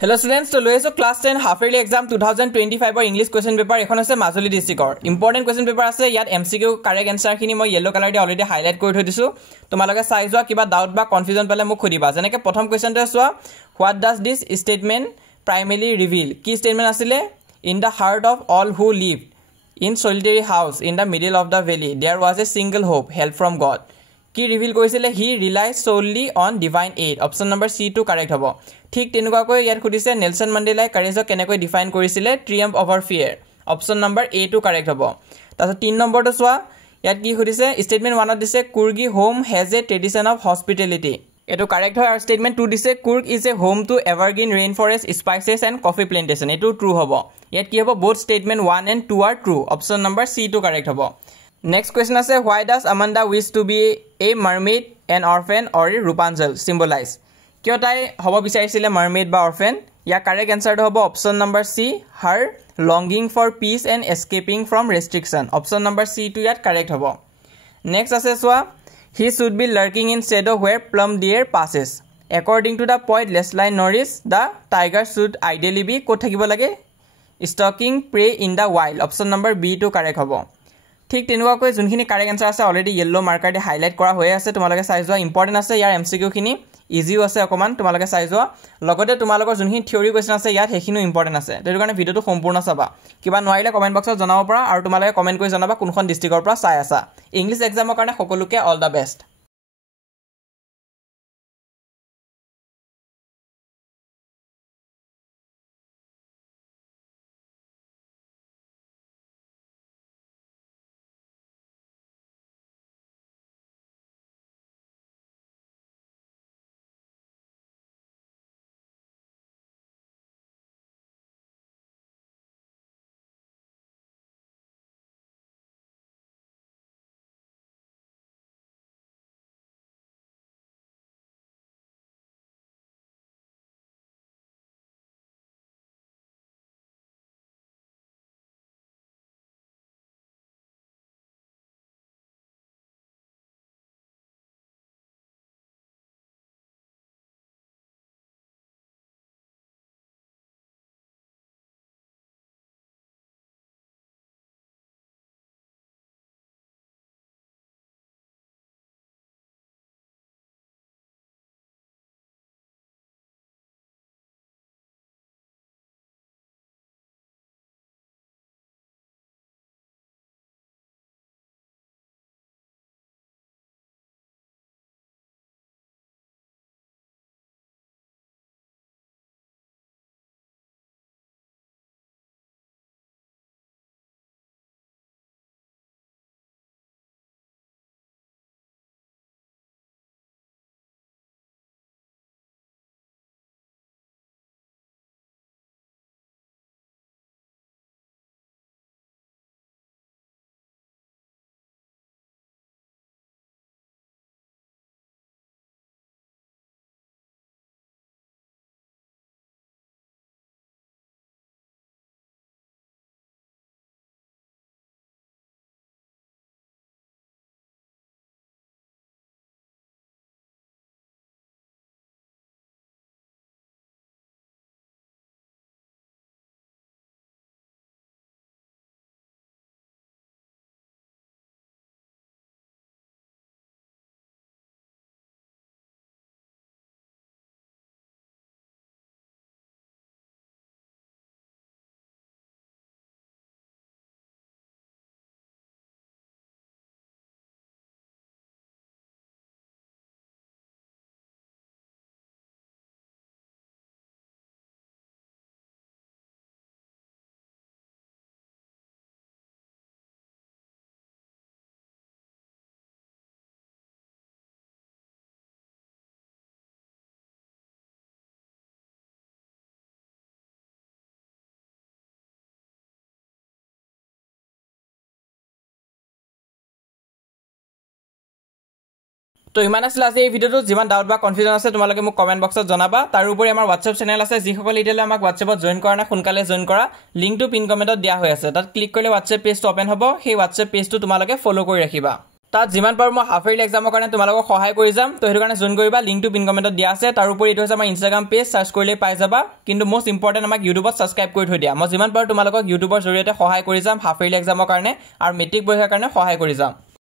Hello students, so loeso class 10 half yearly exam 2025 or English question paper ekhon ase Majuli district or important question paper ase yat MCQ correct answer khini moi yellow color de already highlight kori thoi disu tomaloge sai joa kiba doubt ba confusion pale muk khodiba jeneke prothom question te soa what does this statement primarily reveal ki statement asile in the heart of all who lived in solitary house in the middle of the valley there was a single hope help from God ki reveal koisile he relies solely on divine aid option number C2 correct hobo ঠিক তেনুকা কই ইয়াৰ খুদিছে Nelson মণ্ডেলাই courage কেনেকৈ define কৰিছিলে triumph over fear option number A2 correct হ'ব তাৰছত 3 নম্বৰটো সোৱা ইয়াত কি খুদিছে স্টেটমেন্ট 1 ত দিছে Coorgi home has a tradition of hospitality এটো কাৰেক্ট হয় আৰু স্টেটমেন্ট 2 দিছে Coorg is a home to evergreen rain forest spices and coffee plantation এটো ট্ৰু হ'ব ইয়াত কি হ'ব both statement 1 and 2 are true option number C2 correct হ'ব next question আছে why does Amanda wish to be a mermaid an orphan or a Rapunzel symbolize কিয় তাই হ'ব বিচাৰিছিলে মাৰমেড বা অৰফেন ইয়া কাৰেক্ট আনসাৰটো হ'ব option number C her longing for peace and escaping from restriction option number C2 ইয়াত কাৰেক্ট হ'ব নেক্সট আছে সোৱা he should be lurking in shadow where plum deer passes according to the poet Leslie Norris the tiger should ideally be ক'ত থাকিব লাগে stalking prey in the wild option number B2 correct হ'ব ঠিক তেনুৱাকৈ যোনখিনি correct answer আছে already yellow marker de highlight কৰা হৈ আছে তোমালোকে চাই যোৱা ইম্পৰ্টেন্ট আছে ইয়াৰ MCQ খিনি ইজি আছে অকমান তোমালোকে চাই যোৱা লগতে তোমালোকৰ যোনখিনি থিওৰি কোৱেশ্চন আছে ইয়াত হেখিনো ইম্পৰ্টেন্ট আছে তেৰ কাৰণে ভিডিওটো সম্পূৰ্ণ চাবা কিবা নোৱাৰিলে কমেন্ট বক্সত জনাব পৰা আৰু তোমালোকে কমেন্ট কৰি জনাবা কোনখন ডিস্ট্ৰিক্টৰ পৰা চাই আছা ইংলিশ এক্সামৰ কাৰণে সকলোকে অল দা বেষ্ট তো ইমান আছিল আজি এই ভিডিওটো যিমান ডাউট বা কনফিউজন আছে তোমালোকে মোক কমেন্ট বক্সত জনাবা তাৰ উপৰি আমাৰ WhatsApp চেনেল আছে যিসকল ইটেলে আমাক WhatsAppত জয়েন কৰা না সোনকালে জয়েন কৰা লিংকটো পিন কমেন্টত দিয়া হৈ আছে তাত ক্লিক কৰিলে WhatsApp পেজটো ওপেন হ'ব সেই WhatsApp পেজটো তোমালোকে ফলো কৰি ৰাখিবা তাত যিমান পাৰোঁ মই হাফ ইয়াৰলি এক্সামৰ কাৰণে তোমালোকক সহায় কৰি যাম। তো সেইটো কাৰণে জইন কৰিবা, লিংকটো পিন কমেণ্টত দিয়া আছে। তাৰোপৰি এইটো হৈছে আমাৰ ইনষ্টাগ্ৰাম পেজ, চাৰ্চ কৰিলেই পাই যাবা। কিন্তু মষ্ট ইম্পৰ্টেণ্ট আমাক ইউটিউবত ছাবস্ক্ৰাইব কৰি থৈ দিয়া। মই যিমান পাৰোঁ তোমালোকক ইউটিউবৰ জৰিয়তে সহায় কৰি যাম হাফ ইয়াৰলি এক্সামৰ কাৰণে আৰু মেট্ৰিক পৰীক্ষাৰ কাৰণে সহায় কৰি যাম।